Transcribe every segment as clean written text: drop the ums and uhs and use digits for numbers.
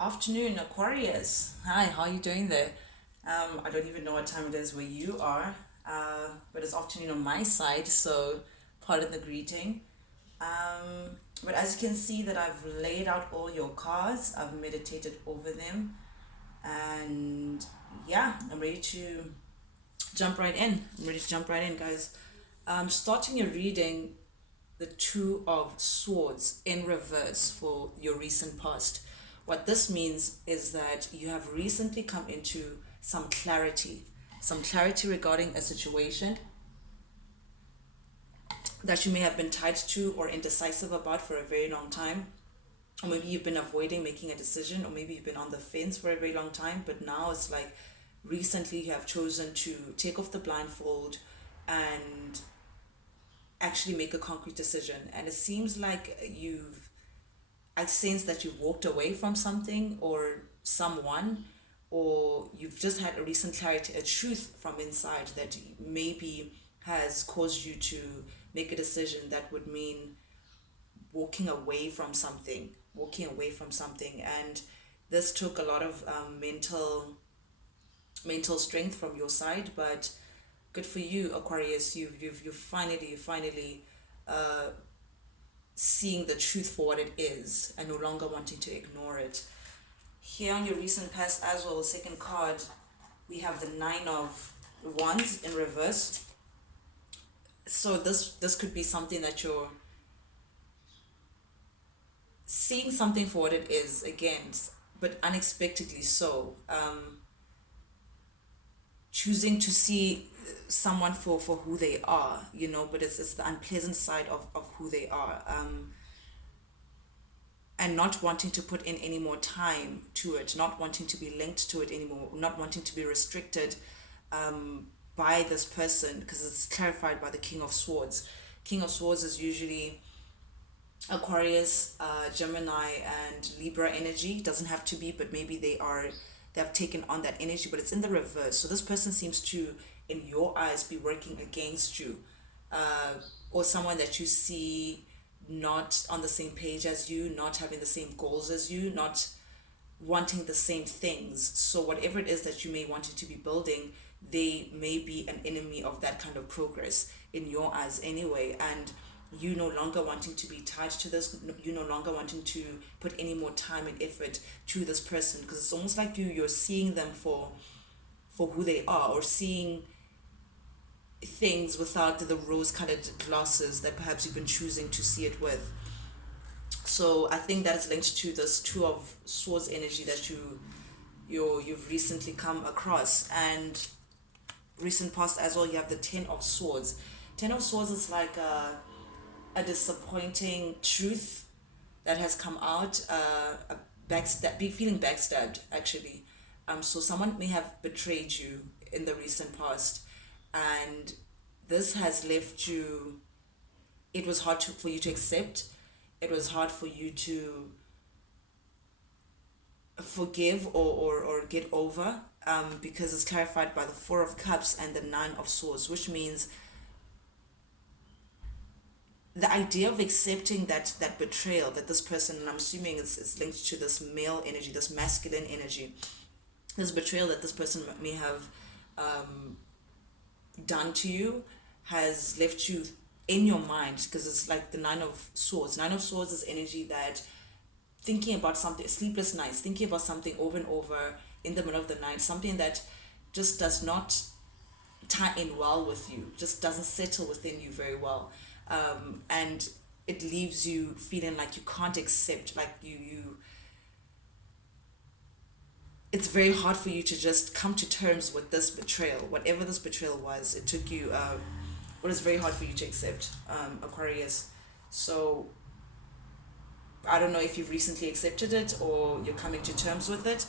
Afternoon, Aquarius. Hi, how are you doing there? I don't even know what time it is where you are, but it's afternoon on my side, so pardon the greeting. But as you can see that I've laid out all your cards, I've meditated over them, and yeah, I'm ready to jump right in. I'm ready to jump right in, guys. Starting your reading, the Two of Swords in reverse for your recent past. What this means is that you have recently come into some clarity regarding a situation that you may have been tied to or indecisive about for a very long time. Or maybe you've been avoiding making a decision, or maybe you've been on the fence for a very long time, but now it's like recently you have chosen to take off the blindfold and actually make a concrete decision. And it seems like I sense that you've walked away from something or someone, or you've just had a recent clarity, a truth from inside that maybe has caused you to make a decision that would mean walking away from something. And this took a lot of mental strength from your side, but good for you, Aquarius. You've finally seeing the truth for what it is and no longer wanting to ignore it. Here on your recent past as well, second card, we have the Nine of Wands in reverse. So this could be something that you're seeing something for what it is again, but unexpectedly so. Choosing to see someone for who they are, but it's the unpleasant side of who they are. And not wanting to put in any more time to it, not wanting to be linked to it anymore, not wanting to be restricted by this person, because it's clarified by the King of Swords. King of Swords is usually Aquarius, Gemini, and Libra energy. Doesn't have to be, but maybe they have taken on that energy, but it's in the reverse. So this person seems to, in your eyes, be working against you, or someone that you see not on the same page as you, not having the same goals as you, not wanting the same things. So whatever it is that you may want to be building, they may be an enemy of that kind of progress in your eyes anyway. And you no longer wanting to be tied to this, you no longer wanting to put any more time and effort to this person, because it's almost like you're seeing them for who they are, or seeing things without the rose-colored glasses that perhaps you've been choosing to see it with. So I think that is linked to this Two of Swords energy that you've recently come across. And recent past as well, you have the Ten of Swords. Ten of Swords is like a disappointing truth that has come out, be feeling backstabbed actually. So someone may have betrayed you in the recent past, and this has left you. It was hard for you to accept. It was hard for you to forgive or get over, because it's clarified by the Four of Cups and the Nine of Swords, which means the idea of accepting that betrayal, that this person, and I'm assuming it's linked to this male energy, this masculine energy, this betrayal that this person may have done to you, has left you in your mind, because it's like the Nine of Swords. Nine of Swords is energy that thinking about something, sleepless nights, thinking about something over and over in the middle of the night, something that just does not tie in well with you, just doesn't settle within you very well. And it leaves you feeling like you can't accept, like you it's very hard for you to just come to terms with this betrayal, whatever this betrayal was. It took you, it was very hard for you to accept, Aquarius. So I don't know if you've recently accepted it or you're coming to terms with it.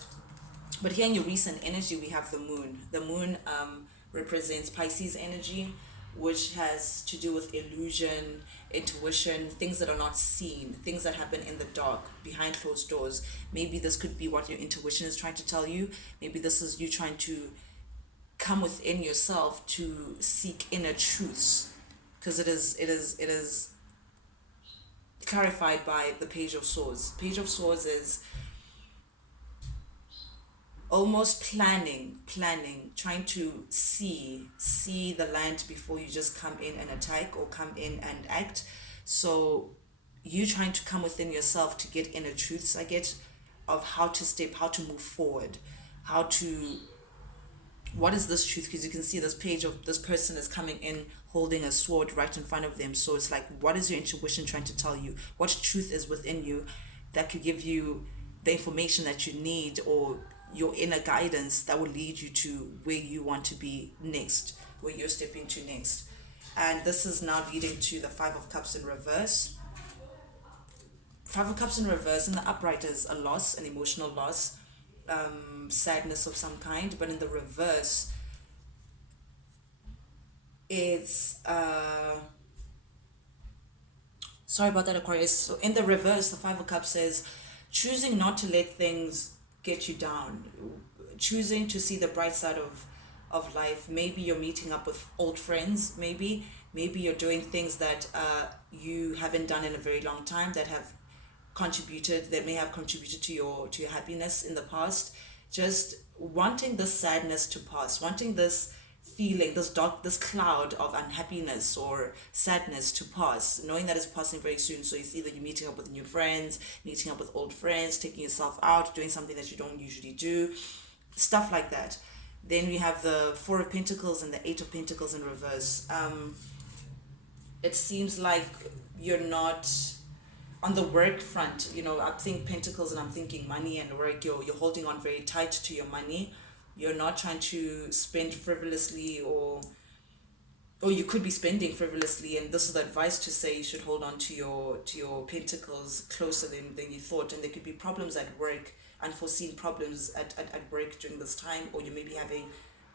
But here in your recent energy, we have the moon. The moon represents Pisces energy, which has to do with illusion, intuition, things that are not seen, things that happen in the dark, behind closed doors. Maybe this could be what your intuition is trying to tell you. Maybe this is you trying to come within yourself to seek inner truths, because it is clarified by the Page of Swords. Page of Swords is almost planning, trying to see the land before you just come in and attack or come in and act. So you trying to come within yourself to get inner truths, I get, of how to move forward, how to, what is this truth? Because you can see this page of this person is coming in holding a sword right in front of them. So it's like, what is your intuition trying to tell you? What truth is within you that could give you the information that you need, or your inner guidance that will lead you to where you want to be next, where you're stepping to next. And this is now leading to the Five of Cups in reverse. Five of Cups in reverse, and the upright is a loss, an emotional loss, sadness of some kind. But in the reverse, it's sorry about that, Aquarius. So in the reverse, the Five of Cups says choosing not to let things get you down, choosing to see the bright side of life. Maybe you're meeting up with old friends, maybe you're doing things that you haven't done in a very long time, that may have contributed to your happiness in the past. Just wanting this sadness to pass, wanting this feeling, this cloud of unhappiness or sadness to pass, knowing that it's passing very soon. So it's either you're meeting up with new friends, meeting up with old friends, taking yourself out, doing something that you don't usually do, stuff like that. Then we have the Four of Pentacles and the Eight of Pentacles in reverse. It seems like you're not on the work front. I think Pentacles and I'm thinking money and work. You're holding on very tight to your money. You're not trying to spend frivolously, or you could be spending frivolously, and this is the advice to say you should hold on to your pentacles closer than you thought. And there could be problems at work, unforeseen problems at work during this time, or you may be having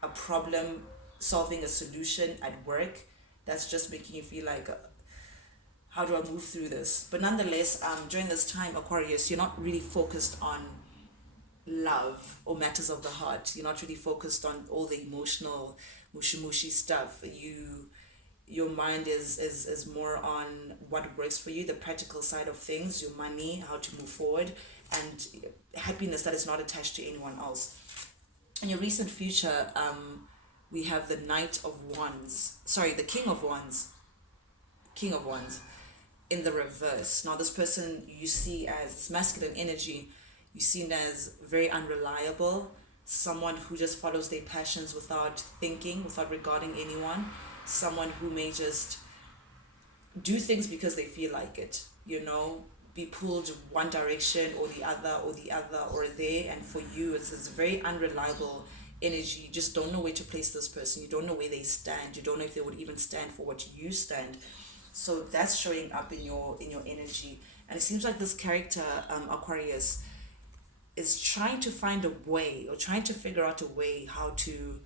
a problem solving a solution at work that's just making you feel like, how do I move through this? But nonetheless, during this time, Aquarius, you're not really focused on love or matters of the heart. You're not really focused on all the emotional mushy stuff. Your mind is more on what works for you, the practical side of things, your money, how to move forward, and happiness that is not attached to anyone else. In your recent future, we have the the King of Wands in the reverse. Now this person you see as masculine energy, you seen as very unreliable, someone who just follows their passions without thinking, without regarding anyone, someone who may just do things because they feel like it, be pulled one direction or the other or there. And for you, it's this very unreliable energy. You just don't know where to place this person. You don't know where they stand. You don't know if they would even stand for what you stand. So that's showing up in your energy. And it seems like this character, Aquarius, is trying to find a way, or trying to figure out a way how to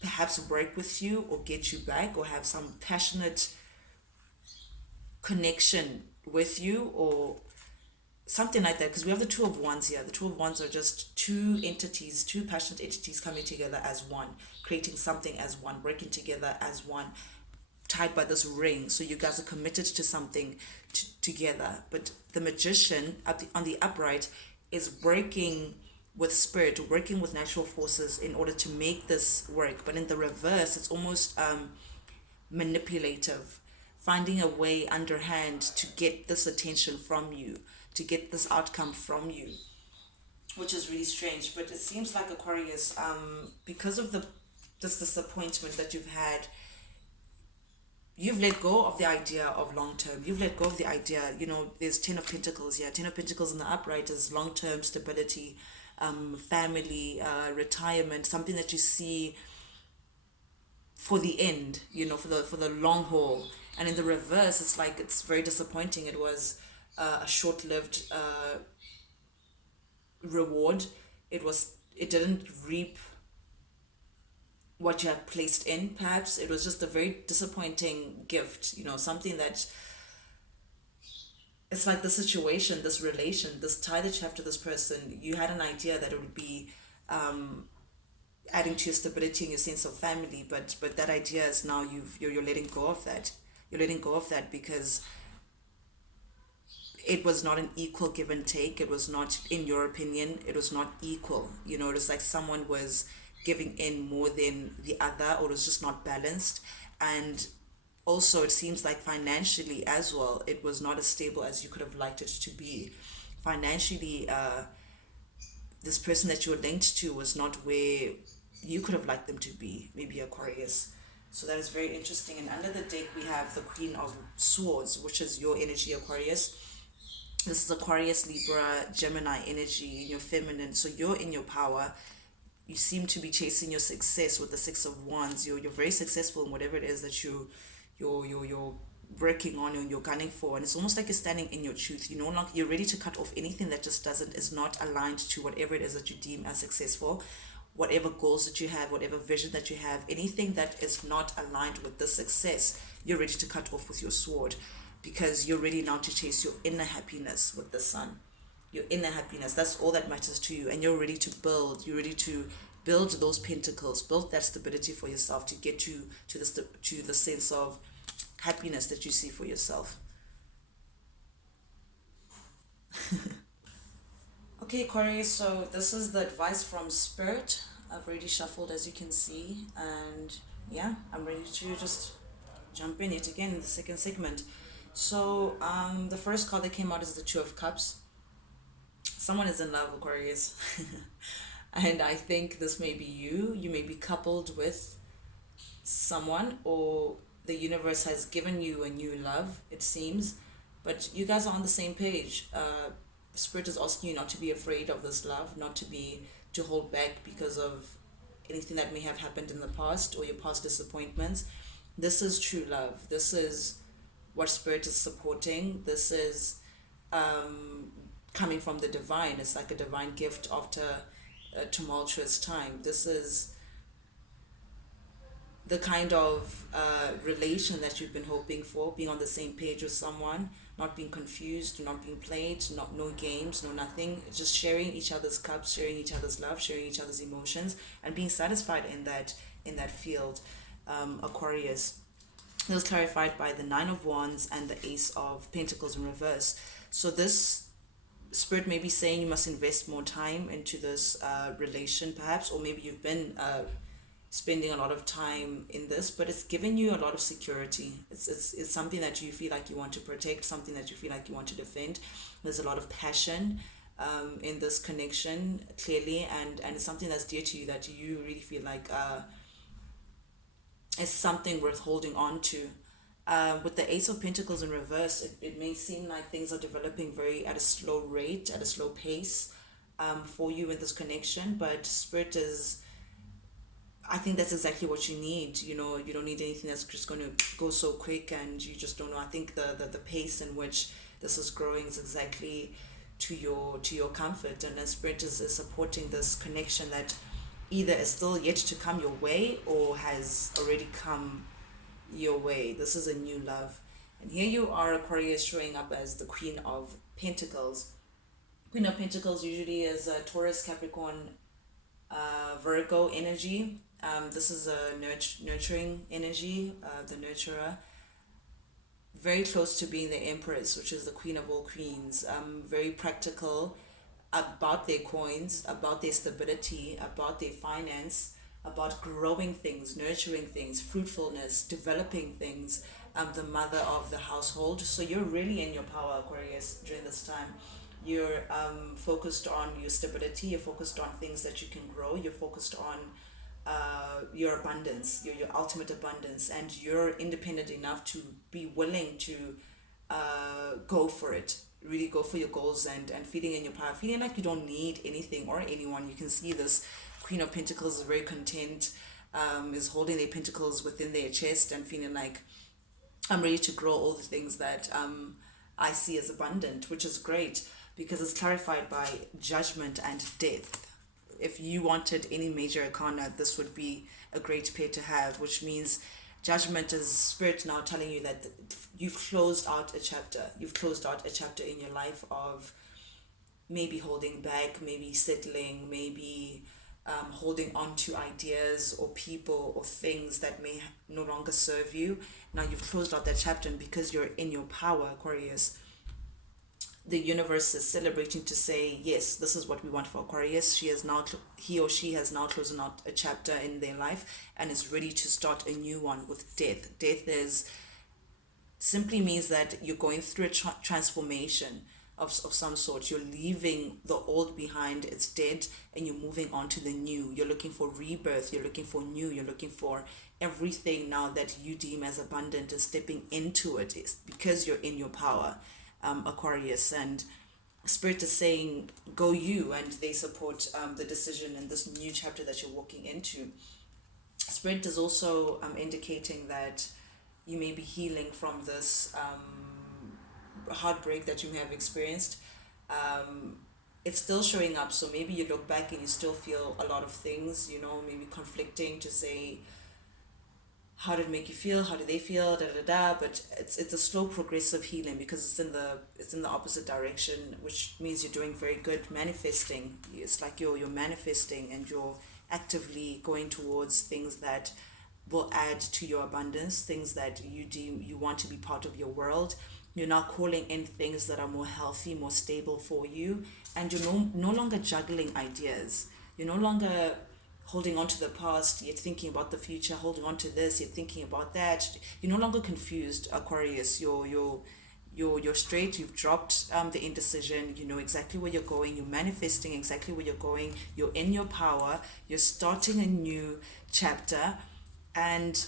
perhaps work with you or get you back, or have some passionate connection with you, or something like that. Because we have the Two of Wands here. The Two of Wands are just two passionate entities coming together as one, creating something as one, working together as one, tied by this ring. So you guys are committed to something together. But the Magician on the upright is working with spirit, working with natural forces in order to make this work. But in the reverse, it's almost manipulative, finding a way underhand to get this attention from you, to get this outcome from you, which is really strange. But it seems like Aquarius, because of this disappointment that you've had, you've let go of the idea of long term. You've let go of the idea, there's 10 of Pentacles here. 10 of Pentacles in the upright is long term stability, family, retirement, something that you see for the end, for the long haul. And in the reverse, it's like it's very disappointing. It was a short lived reward. It didn't reap what you have placed in. Perhaps it was just a very disappointing gift, something that, it's like the situation, this relation, this tie that you have to this person. You had an idea that it would be adding to your stability and your sense of family, but that idea is now you're letting go of that. You're letting go of that because it was not an equal give and take. It was not, in your opinion, it was not equal. You know, it was like someone was giving in more than the other, or it was just not balanced. And also, it seems like financially as well, it was not as stable as you could have liked it to be. Financially, this person that you were linked to was not where you could have liked them to be, maybe Aquarius. So that is very interesting. And under the deck, we have the Queen of Swords, which is your energy, Aquarius. This is Aquarius, Libra, Gemini energy in your feminine. So you're in your power. You seem to be chasing your success with the Six of Wands. You're very successful in whatever it is that you're working on and you're gunning for, and it's almost like you're standing in your truth. You know, like you're ready to cut off anything that just doesn't is not aligned to whatever it is that you deem as successful, whatever goals that you have, whatever vision that you have, anything that is not aligned with the success, you're ready to cut off with your sword, because you're ready now to chase your inner happiness with the sun. Your inner happiness, that's all that matters to you, and you're ready to build. You're ready to build those pentacles, build that stability for yourself to get you to the sense of happiness that you see for yourself. Okay, Aquarius, so this is the advice from Spirit. I've already shuffled, as you can see, and yeah, I'm ready to just jump in it again in the second segment. So, the first card that came out is the Two of Cups. Someone is in love, Aquarius. And I think this may be you. You may be coupled with someone, or the universe has given you a new love, it seems. But you guys are on the same page. Spirit is asking you not to be afraid of this love, not to hold back because of anything that may have happened in the past or your past disappointments. This is true love. This is what Spirit is supporting. This is coming from the divine. It's like a divine gift after a tumultuous time. This is the kind of relation that you've been hoping for, being on the same page with someone, not being confused, not being played, no games, no nothing, just sharing each other's cups, sharing each other's love, sharing each other's emotions, and being satisfied in that field. Aquarius. It was clarified by the Nine of Wands and the Ace of Pentacles in reverse. So this Spirit may be saying you must invest more time into this relation, perhaps, or maybe you've been spending a lot of time in this, but it's giving you a lot of security. It's something that you feel like you want to protect, something that you feel like you want to defend. There's a lot of passion in this connection, clearly, and it's something that's dear to you, that you really feel like it's something worth holding on to. With the Ace of Pentacles in reverse, it may seem like things are developing very at a slow rate, at a slow pace for you in this connection, but Spirit is, I think that's exactly what you need. You know, you don't need anything that's just going to go so quick and you just don't know. I think the pace in which this is growing is exactly to your comfort, and the Spirit is supporting this connection that either is still yet to come your way or has already come your way. This is a new love. And here you are, Aquarius, showing up as the Queen of Pentacles. Queen of Pentacles usually is a Taurus, Capricorn, Virgo energy. This is a nurturing energy, the nurturer. Very close to being the Empress, which is the Queen of all queens. Very practical about their coins, about their stability, about their finance, about growing things, nurturing things, fruitfulness, developing things, the mother of the household. So you're really in your power, Aquarius, during this time. You're focused on your stability, you're focused on things that you can grow, you're focused on your abundance, your ultimate abundance, and you're independent enough to be willing to go for it, really go for your goals, and feeling in your power, feeling like you don't need anything or anyone. You can see this Queen of Pentacles is very content, is holding their pentacles within their chest and feeling like, I'm ready to grow all the things that I see as abundant, which is great because it's clarified by judgment and death. If you wanted any major arcana, this would be a great pair to have, which means judgment is Spirit now telling you that you've closed out a chapter. You've closed out a chapter in your life of maybe holding back, maybe settling, maybe holding on to ideas or people or things that may no longer serve you. Now you've closed out that chapter, and because you're in your power, Aquarius, the universe is celebrating to say, yes, this is what we want for Aquarius. He or she has now closed out a chapter in their life and is ready to start a new one with death. Death is simply means that you're going through a transformation of some sort. You're leaving the old behind, it's dead, and you're moving on to the new. You're looking for rebirth, you're looking for new, you're looking for everything now that you deem as abundant and stepping into it is because you're in your power, Aquarius. And Spirit is saying, go you, and they support the decision and this new chapter that you're walking into. Spirit is also indicating that you may be healing from this heartbreak that you may have experienced. It's still showing up, so maybe you look back and you still feel a lot of things, maybe conflicting to say, how did it make you feel, how do they feel, da da da. But it's a slow progressive healing because it's in the opposite direction, which means you're doing very good manifesting. It's like you're manifesting and you're actively going towards things that will add to your abundance, things that you deem you want to be part of your world. You're now calling in things that are more healthy, more stable for you, and you're no longer juggling ideas. You're no longer holding on to the past, you're thinking about the future, holding on to this, you're thinking about that. You're no longer confused, Aquarius. You're straight, you've dropped the indecision, you know exactly where you're going, you're manifesting exactly where you're going, you're in your power, you're starting a new chapter and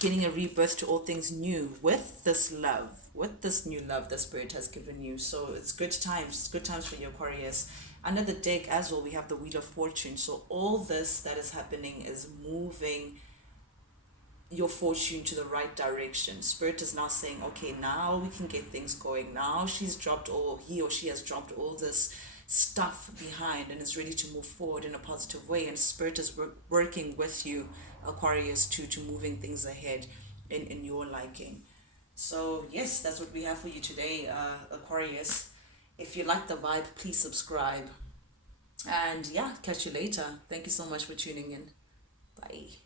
getting a rebirth to all things new with this love, with this new love that Spirit has given you. So it's good times for your Aquarius. Under the deck as well, we have the Wheel of Fortune. So all this that is happening is moving your fortune to the right direction. Spirit is now saying, okay, now we can get things going. Now he or she has dropped all this stuff behind and is ready to move forward in a positive way. And Spirit is working with you, Aquarius, to moving things ahead in your liking. So yes, that's what we have for you today, Aquarius. If you like the vibe, please subscribe. And yeah, catch you later. Thank you so much for tuning in. Bye.